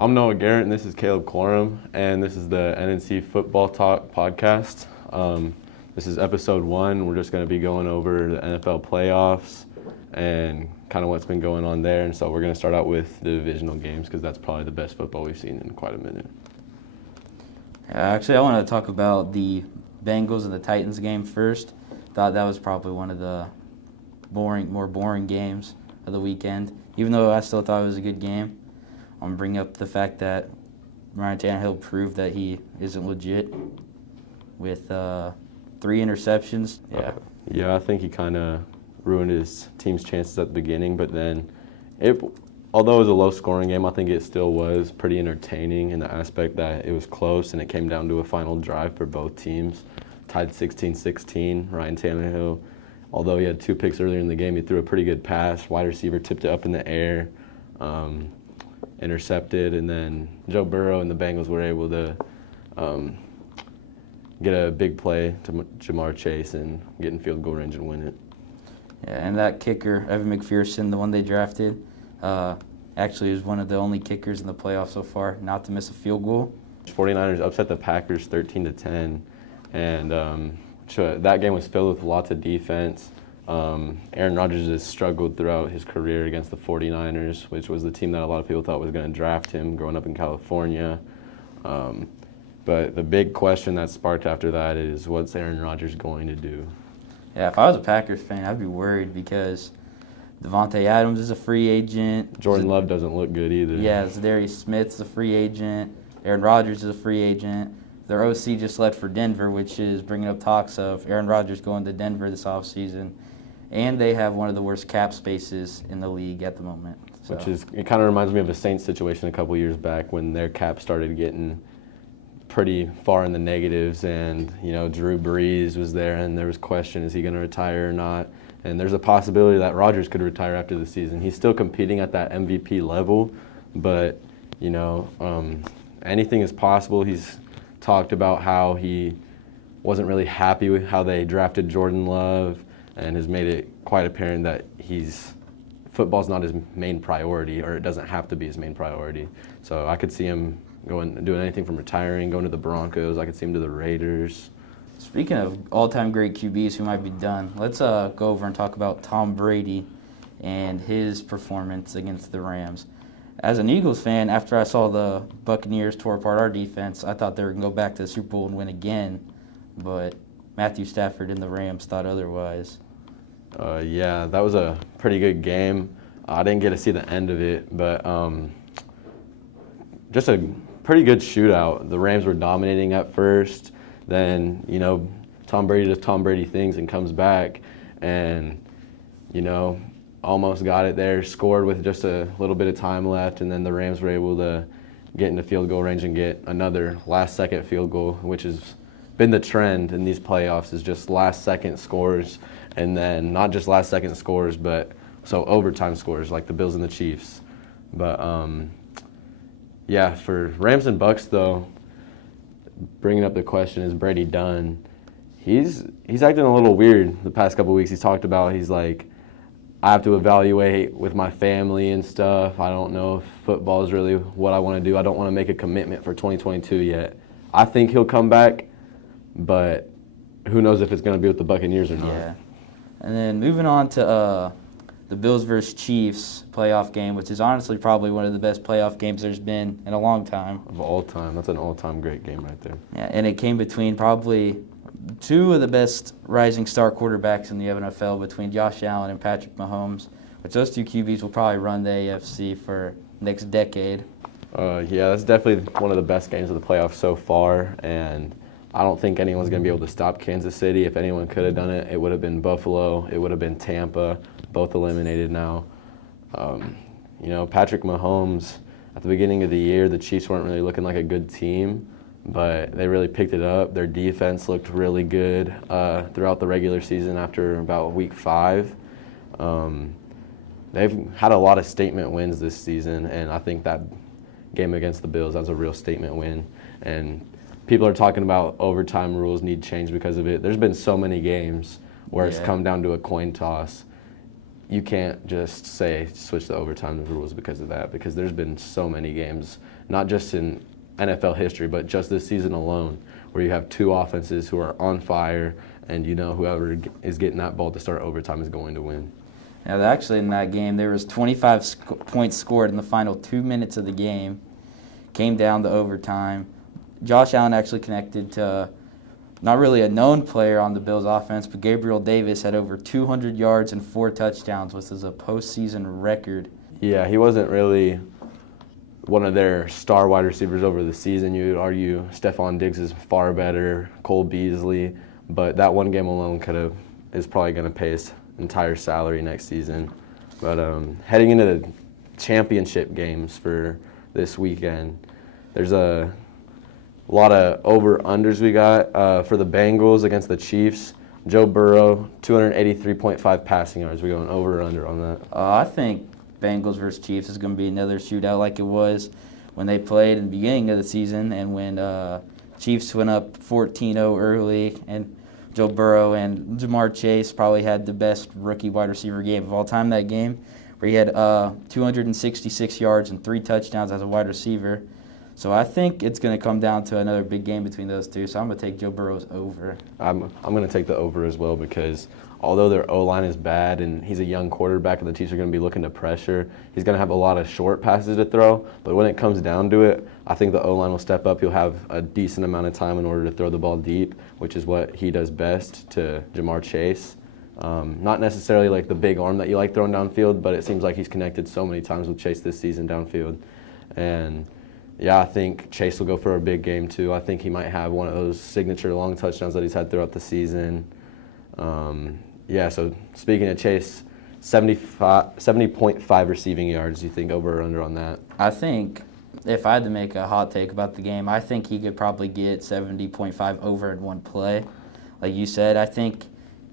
I'm Noah Garrett, and this is Caleb Quorum, and this is the NNC Football Talk podcast. This is episode 1. We're just going to be going over the NFL playoffs and kind of what's been going on there. And so we're going to start out with the divisional games because that's probably the best football we've seen in quite a minute. Actually, I want to talk about the Bengals and the Titans game first. Thought that was probably one of the more boring games of the weekend, even though I still thought it was a good game. I'm going to bring up the fact that Ryan Tannehill proved that he isn't legit with 3 interceptions. Yeah, I think he kind of ruined his team's chances at the beginning, but then although it was a low-scoring game, I think it still was pretty entertaining in the aspect that it was close and it came down to a final drive for both teams. Tied 16-16, Ryan Tannehill. Although he had 2 picks earlier in the game, he threw a pretty good pass. Wide receiver tipped it up in the air. Intercepted, and then Joe Burrow and the Bengals were able to get a big play to Jamar Chase and get in field goal range and win it. Yeah, and that kicker, Evan McPherson, the one they drafted, actually is one of the only kickers in the playoffs so far not to miss a field goal. 49ers upset the Packers 13-10, and that game was filled with lots of defense. Aaron Rodgers has struggled throughout his career against the 49ers, which was the team that a lot of people thought was going to draft him growing up in California. But the big question that sparked after that is, what's Aaron Rodgers going to do? Yeah, if I was a Packers fan, I'd be worried because Devontae Adams is a free agent. Jordan Love doesn't look good either. Yeah, Zadarius Smith's a free agent. Aaron Rodgers is a free agent. Their OC just left for Denver, which is bringing up talks of Aaron Rodgers going to Denver this offseason. And they have one of the worst cap spaces in the league at the moment. So. It kind of reminds me of a Saints situation a couple years back when their cap started getting pretty far in the negatives, and Drew Brees was there, and there was question, is he going to retire or not? And there's a possibility that Rodgers could retire after the season. He's still competing at that MVP level, but anything is possible. He's talked about how he wasn't really happy with how they drafted Jordan Love, and has made it quite apparent that football's not his main priority, or it doesn't have to be his main priority. So I could see him doing anything from retiring, going to the Broncos. I could see him to the Raiders. Speaking of all-time great QBs who might be done, let's go over and talk about Tom Brady and his performance against the Rams. As an Eagles fan, after I saw the Buccaneers tore apart our defense, I thought they were going to go back to the Super Bowl and win again, but Matthew Stafford and the Rams thought otherwise. Yeah, that was a pretty good game. I didn't get to see the end of it, but just a pretty good shootout. The Rams were dominating at first. Then, Tom Brady does Tom Brady things and comes back and, almost got it there, scored with just a little bit of time left, and then the Rams were able to get into field goal range and get another last-second field goal, which has been the trend in these playoffs, is just last-second scores, and then not just last-second scores, but overtime scores like the Bills and the Chiefs. But, yeah, for Rams and Bucks, though, bringing up the question, is Brady done? He's acting a little weird the past couple of weeks. He's talked about, he's like, I have to evaluate with my family and stuff. I don't know if football is really what I want to do. I don't want to make a commitment for 2022 yet. I think he'll come back, but who knows if it's going to be with the Buccaneers or not. Yeah. And then moving on to the Bills versus Chiefs playoff game, which is honestly probably one of the best playoff games there's been in a long time. Of all time. That's an all-time great game right there. Yeah, and it came between probably 2 of the best rising star quarterbacks in the NFL, between Josh Allen and Patrick Mahomes, which those 2 QBs will probably run the AFC for next decade. Yeah, that's definitely one of the best games of the playoffs so far, and I don't think anyone's going to be able to stop Kansas City. If anyone could have done it, it would have been Buffalo. It would have been Tampa, both eliminated now. Patrick Mahomes, at the beginning of the year, the Chiefs weren't really looking like a good team, but they really picked it up. Their defense looked really good throughout the regular season after about week 5. They've had a lot of statement wins this season, and I think that game against the Bills, that's a real statement win. And people are talking about overtime rules need change because of it. There's been so many games where it's come down to a coin toss. You can't just say switch to overtime rules because of that, because there's been so many games not just in NFL history, but just this season alone, where you have two offenses who are on fire, and whoever is getting that ball to start overtime is going to win. Now, actually, in that game, there was 25 points scored in the final 2 minutes of the game. Came down to overtime. Josh Allen actually connected to not really a known player on the Bills offense, but Gabriel Davis had over 200 yards and 4 touchdowns, which is a postseason record. Yeah, he wasn't really one of their star wide receivers over the season. You would argue Stephon Diggs is far better, Cole Beasley, but that one game alone is probably going to pay his entire salary next season. But heading into the championship games for this weekend, there's a lot of over-unders we got. For the Bengals against the Chiefs, Joe Burrow, 283.5 passing yards. We going over or under on that? I think Bengals versus Chiefs is going to be another shootout like it was when they played in the beginning of the season, and when Chiefs went up 14-0 early, and Joe Burrow and Jamar Chase probably had the best rookie wide receiver game of all time that game, where he had 266 yards and 3 touchdowns as a wide receiver. So I think it's going to come down to another big game between those two. So I'm going to take Joe Burrow's over. I'm going to take the over as well, because although their O-line is bad and he's a young quarterback and the Chiefs are going to be looking to pressure, he's going to have a lot of short passes to throw. But when it comes down to it, I think the O-line will step up. He'll have a decent amount of time in order to throw the ball deep, which is what he does best to Jamar Chase. Not necessarily like the big arm that you like throwing downfield, but it seems like he's connected so many times with Chase this season downfield. And yeah, I think Chase will go for a big game too. I think he might have one of those signature long touchdowns that he's had throughout the season. So speaking of Chase, 70.5 receiving yards. Do you think over or under on that? I think if I had to make a hot take about the game, I think he could probably get 70.5 over in one play. Like you said, I think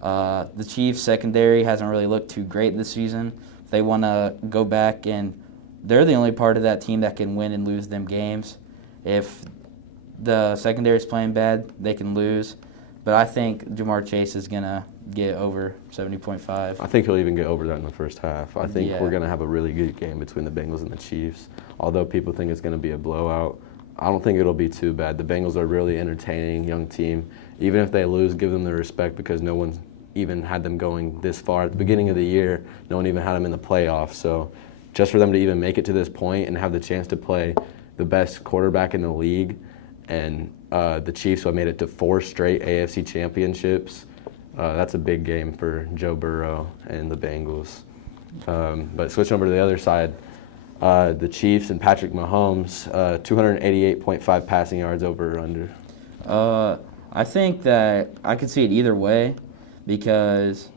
the Chiefs secondary hasn't really looked too great this season. They want to go back, and they're the only part of that team that can win and lose them games. If the secondary is playing bad, they can lose. But I think Jamar Chase is going to get over 70.5. I think he'll even get over that in the first half. I think we're going to have a really good game between the Bengals and the Chiefs. Although people think it's going to be a blowout, I don't think it'll be too bad. The Bengals are a really entertaining young team. Even if they lose, give them the respect, because no one even had them going this far. At the beginning of the year, no one even had them in the playoffs. So just for them to even make it to this point and have the chance to play the best quarterback in the league, and the Chiefs who have made it to 4 straight AFC championships, that's a big game for Joe Burrow and the Bengals. But switching over to the other side, the Chiefs and Patrick Mahomes, 288.5 passing yards, over or under? I think that I could see it either way, because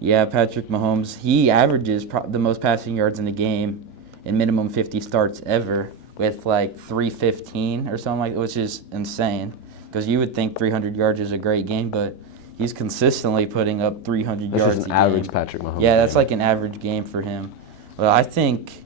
Patrick Mahomes, he averages the most passing yards in the game in minimum 50 starts ever, with like 315 or something like that, which is insane, because you would think 300 yards is a great game, but he's consistently putting up 300 yards a game. This is an average Patrick Mahomes. Yeah, that's like an average game for him. Well, I think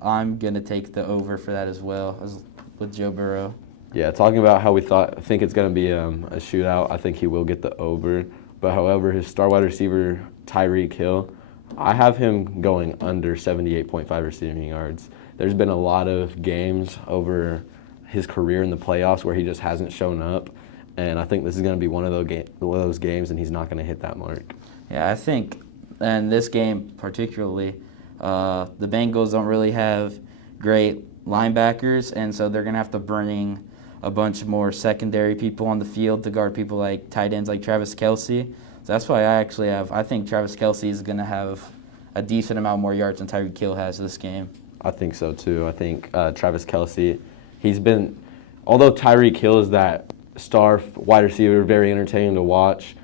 I'm going to take the over for that as well, as with Joe Burrow. Yeah, talking about how we think it's going to be a shootout, I think he will get the over. But however, his star wide receiver, Tyreek Hill, I have him going under 78.5 receiving yards. There's been a lot of games over his career in the playoffs where he just hasn't shown up, and I think this is going to be one of those games, and he's not going to hit that mark. Yeah, I think in this game particularly, the Bengals don't really have great linebackers, and so they're going to have to bring a bunch more secondary people on the field to guard people like tight ends like Travis Kelce. So that's why I think Travis Kelce is going to have a decent amount more yards than Tyreek Hill has this game. I think so too. I think Travis Kelce, although Tyreek Hill is that star wide receiver, very entertaining to watch,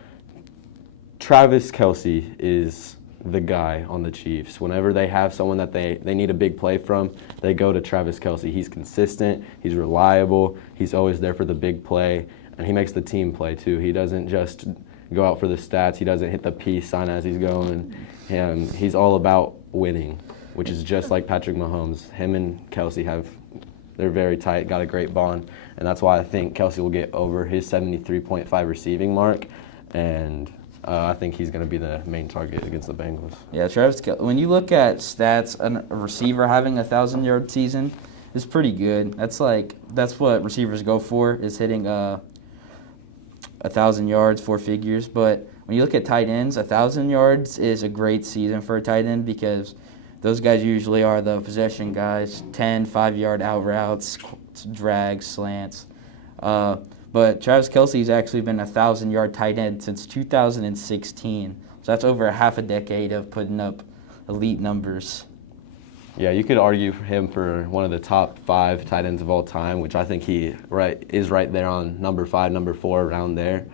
Travis Kelce is the guy on the Chiefs. Whenever they have someone that they need a big play from, they go to Travis Kelce. He's consistent, he's reliable, he's always there for the big play, and he makes the team play too. He doesn't just go out for the stats, he doesn't hit the peace sign as he's going, and he's all about winning, which is just like Patrick Mahomes. Him and Kelce they're very tight, got a great bond, and that's why I think Kelce will get over his 73.5 receiving mark, and I think he's going to be the main target against the Bengals. Yeah, Travis Kelce, when you look at stats, a receiver having a 1,000-yard season is pretty good. That's what receivers go for, is hitting 1,000 yards, 4 figures. But when you look at tight ends, 1,000 yards is a great season for a tight end because those guys usually are the possession guys, 10, 5-yard out routes, drags, slants. But Travis Kelce's actually been a 1,000-yard tight end since 2016. So that's over a half a decade of putting up elite numbers. Yeah, you could argue for him for one of the top 5 tight ends of all time, which I think he is right there on number 5, number 4, around there.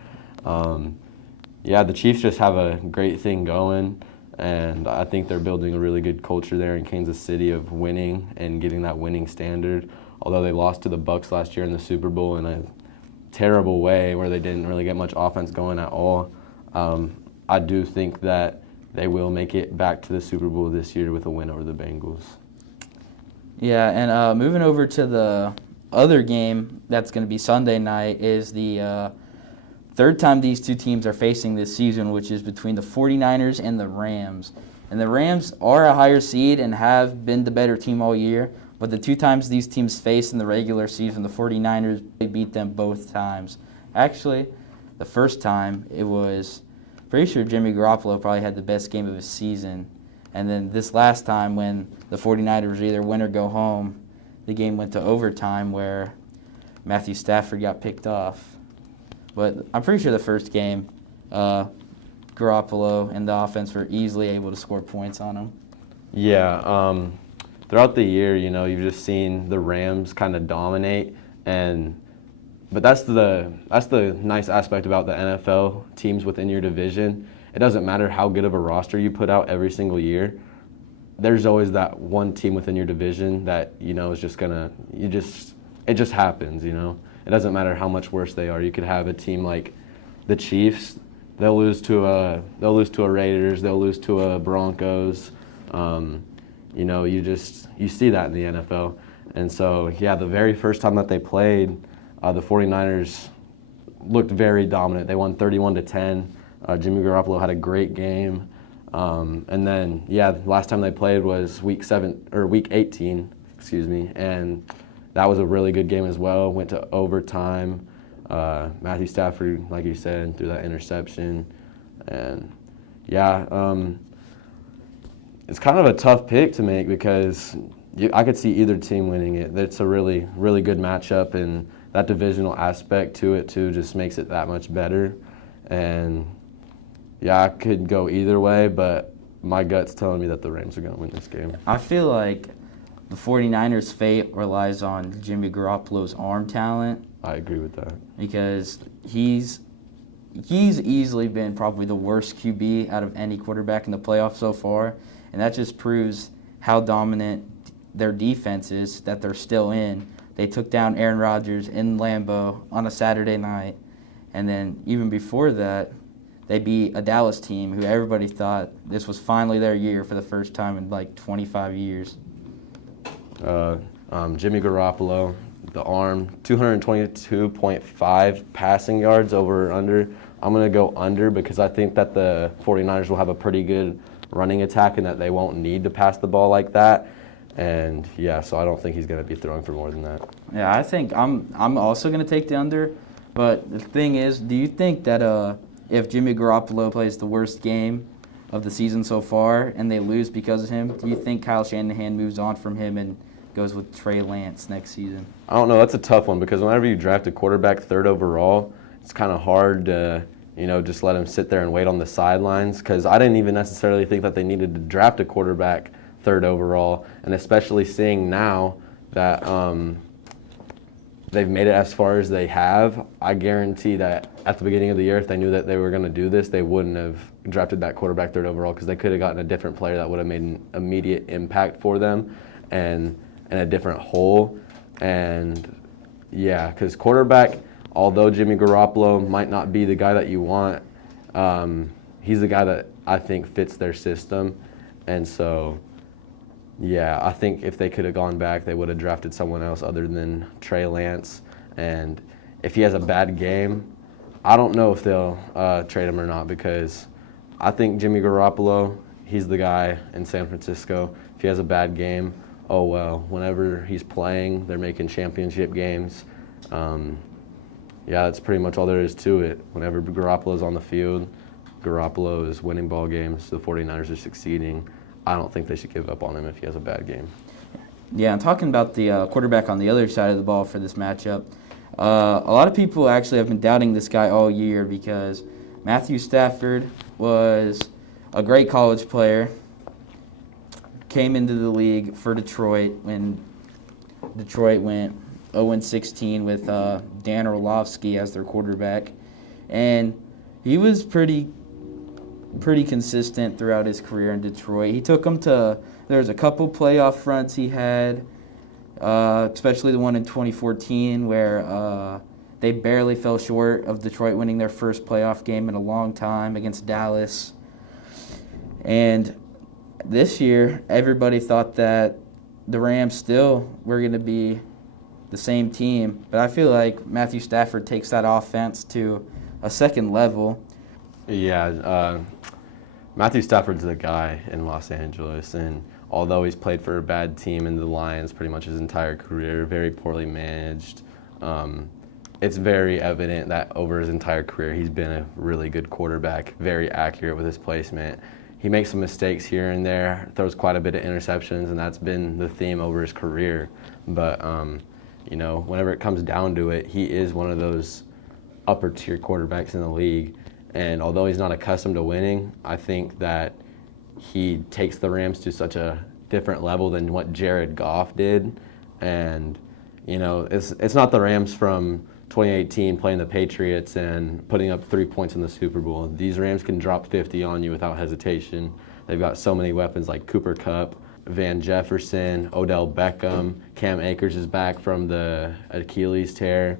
Yeah, the Chiefs just have a great thing going, and I think they're building a really good culture there in Kansas City of winning and getting that winning standard. Although they lost to the Bucs last year in the Super Bowl in a terrible way where they didn't really get much offense going at all, I do think that they will make it back to the Super Bowl this year with a win over the Bengals. Yeah, and moving over to the other game that's going to be Sunday night is the third time these two teams are facing this season, which is between the 49ers and the Rams. And the Rams are a higher seed and have been the better team all year, but the 2 times these teams faced in the regular season, the 49ers beat them both times. Actually, the first time, it was pretty sure Jimmy Garoppolo probably had the best game of his season. And then this last time when the 49ers either win or go home, the game went to overtime where Matthew Stafford got picked off. But I'm pretty sure the first game, Garoppolo and the offense were easily able to score points on him. Yeah, throughout the year, you've just seen the Rams kind of dominate, but that's the nice aspect about the NFL teams within your division. It doesn't matter how good of a roster you put out every single year. There's always that one team within your division that is just it just happens. It doesn't matter how much worse they are. You could have a team like the Chiefs. They'll lose to a Raiders. They'll lose to a Broncos. You see that in the NFL. And so, yeah, the very first time that they played, the 49ers looked very dominant. They won 31-10. Jimmy Garoppolo had a great game. And then, the last time they played was week 18, and that was a really good game as well. Went to overtime. Matthew Stafford, like you said, threw that interception. And, it's kind of a tough pick to make because I could see either team winning it. It's a really, really good matchup, and that divisional aspect to it, too, just makes it that much better. And, I could go either way, but my gut's telling me that the Rams are going to win this game. I feel like the 49ers' fate relies on Jimmy Garoppolo's arm talent. I agree with that. Because he's easily been probably the worst QB out of any quarterback in the playoffs so far, and that just proves how dominant their defense is that they're still in. They took down Aaron Rodgers in Lambeau on a Saturday night, and then even before that, they beat a Dallas team who everybody thought this was finally their year for the first time in like 25 years. Jimmy Garoppolo, the arm, 222.5 passing yards over or under. I'm going to go under because I think that the 49ers will have a pretty good running attack and that they won't need to pass the ball like that. And, so I don't think he's going to be throwing for more than that. Yeah, I think I'm also going to take the under. But the thing is, do you think that if Jimmy Garoppolo plays the worst game of the season so far and they lose because of him, do you think Kyle Shanahan moves on from him and goes with Trey Lance next season? I don't know. That's a tough one because whenever you draft a quarterback 3rd overall, it's kind of hard to, just let him sit there and wait on the sidelines because I didn't even necessarily think that they needed to draft a quarterback 3rd overall, and especially seeing now that they've made it as far as they have, I guarantee that at the beginning of the year, if they knew that they were going to do this, they wouldn't have drafted that quarterback 3rd overall because they could have gotten a different player that would have made an immediate impact for them and a different hole. And, because quarterback, although Jimmy Garoppolo might not be the guy that you want, he's the guy that I think fits their system. And so, I think if they could have gone back, they would have drafted someone else other than Trey Lance. And if he has a bad game, I don't know if they'll trade him or not because I think Jimmy Garoppolo, he's the guy in San Francisco. If he has a bad game, oh, well, whenever he's playing, they're making championship games. Yeah, that's pretty much all there is to it. Whenever Garoppolo's on the field, Garoppolo is winning ball games. The 49ers are succeeding. I don't think they should give up on him if he has a bad game. Yeah, and talking about the quarterback on the other side of the ball for this matchup, a lot of people actually have been doubting this guy all year because Matthew Stafford was a great college player, came into the league for Detroit when Detroit went 0-16 with Dan Orlovsky as their quarterback, and he was pretty consistent throughout his career in Detroit. He took them to, there's a couple playoff fronts he had, especially the one in 2014 where they barely fell short of Detroit winning their first playoff game in a long time against Dallas. And this year, everybody thought that the Rams still were going to be the same team, but I feel like Matthew Stafford takes that offense to a second level. Yeah, Matthew Stafford's the guy in Los Angeles, and although he's played for a bad team in the Lions pretty much his entire career, very poorly managed, it's very evident that over his entire career he's been a really good quarterback, very accurate with his placement. He makes some mistakes here and there, throws quite a bit of interceptions, and that's been the theme over his career. But, you know, whenever it comes down to it, he is one of those upper-tier quarterbacks in the league. And although he's not accustomed to winning, I think that he takes the Rams to such a different level than what Jared Goff did. And, you know, it's not the Rams from 2018 playing the Patriots and putting up 3 points in the Super Bowl. These Rams can drop 50 on you without hesitation. They've got so many weapons like Cooper Kupp, Van Jefferson, Odell Beckham, Cam Akers is back from the Achilles tear.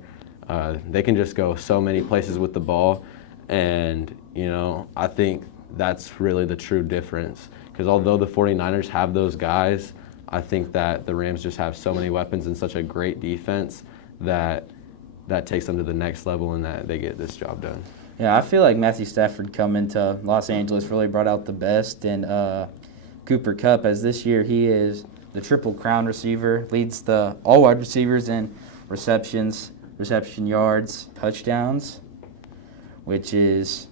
They can just go so many places with the ball. And, you know, I think that's really the true difference. Because although the 49ers have those guys, I think that the Rams just have so many weapons and such a great defense that takes them to the next level and that they get this job done. Yeah, I feel like Matthew Stafford coming to Los Angeles really brought out the best in Cooper Kupp, as this year he is the Triple Crown receiver, leads the all wide receivers in receptions, reception yards, touchdowns, which is,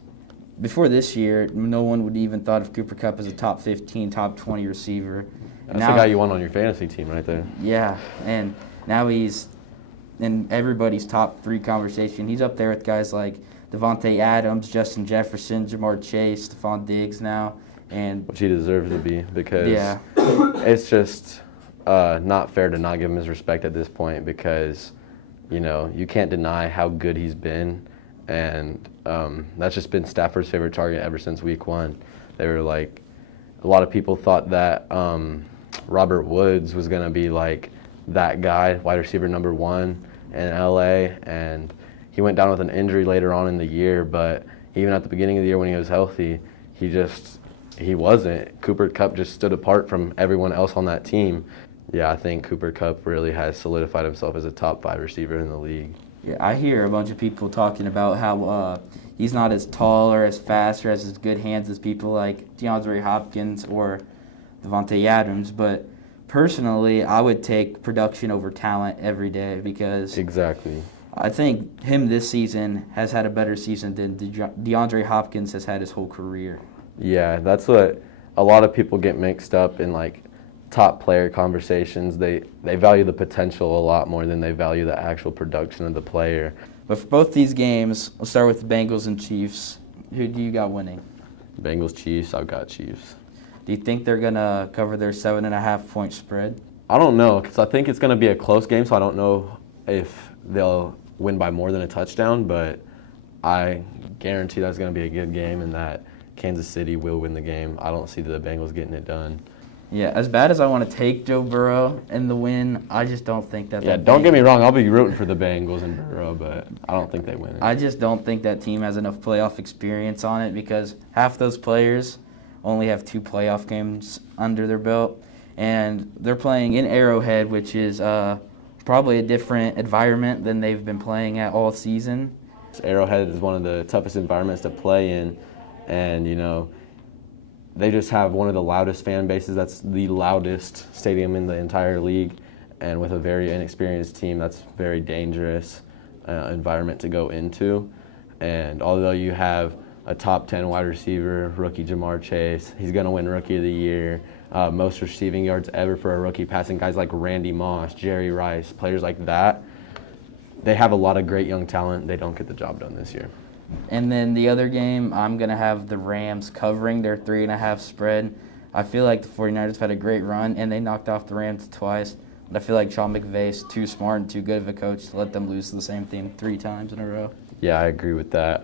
before this year, no one would even thought of Cooper Kupp as a top 15, top 20 receiver. That's the guy you want on your fantasy team right there. Yeah, and now he's in everybody's top 3 conversation. He's up there with guys like Devontae Adams, Justin Jefferson, Jamar Chase, Stephon Diggs now. And which he deserves to be, because it's just not fair to not give him his respect at this point, because, you know, you can't deny how good he's been. And that's just been Stafford's favorite target ever since week 1. They were like, a lot of people thought that Robert Woods was going to be like that guy, wide receiver number 1 in LA, and he went down with an injury later on in the year. But even at the beginning of the year when he was healthy, he wasn't. Cooper Kupp just stood apart from everyone else on that team. Yeah, I think Cooper Kupp really has solidified himself as a top 5 receiver in the league. Yeah, I hear a bunch of people talking about how he's not as tall or as fast or has as good hands as people like DeAndre Hopkins or Devontae Adams, but personally, I would take production over talent every day, because exactly. I think him this season has had a better season than DeAndre Hopkins has had his whole career. Yeah, that's what a lot of people get mixed up in, like, top player conversations. They value the potential a lot more than they value the actual production of the player. But for both these games, we'll start with the Bengals and Chiefs. Who do you got winning? Bengals, Chiefs, I've got Chiefs. Do you think they're going to cover their 7.5-point spread? I don't know, because I think it's going to be a close game, so I don't know if they'll win by more than a touchdown, but I guarantee that's going to be a good game and that Kansas City will win the game. I don't see the Bengals getting it done. Yeah, as bad as I want to take Joe Burrow in the win, I just don't think that. Yeah, don't get me wrong. I'll be rooting for the Bengals and Burrow, but I don't think they win it. I just don't think that team has enough playoff experience on it, because half those players only have 2 playoff games under their belt, and they're playing in Arrowhead, which is probably a different environment than they've been playing at all season. Arrowhead is one of the toughest environments to play in, and, you know, they just have one of the loudest fan bases. That's the loudest stadium in the entire league. And with a very inexperienced team, that's a very dangerous environment to go into. And although you have a top 10 wide receiver, rookie Jamar Chase, he's going to win Rookie of the Year, most receiving yards ever for a rookie, passing guys like Randy Moss, Jerry Rice, players like that. They have a lot of great young talent. They don't get the job done this year. And then the other game, I'm going to have the Rams covering their 3.5 spread. I feel like the 49ers have had a great run, and they knocked off the Rams twice. But I feel like Sean McVay's too smart and too good of a coach to let them lose to the same team 3 times in a row. Yeah, I agree with that.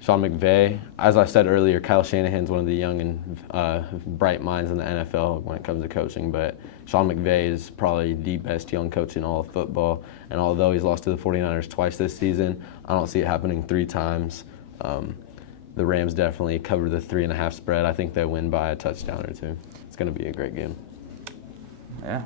Sean McVay, as I said earlier, Kyle Shanahan's one of the young and bright minds in the NFL when it comes to coaching, but Sean McVay is probably the best young coach in all of football, and although he's lost to the 49ers twice this season, I don't see it happening 3 times. The Rams definitely cover the 3.5 spread. I think they win by a touchdown or 2. It's going to be a great game. Yeah.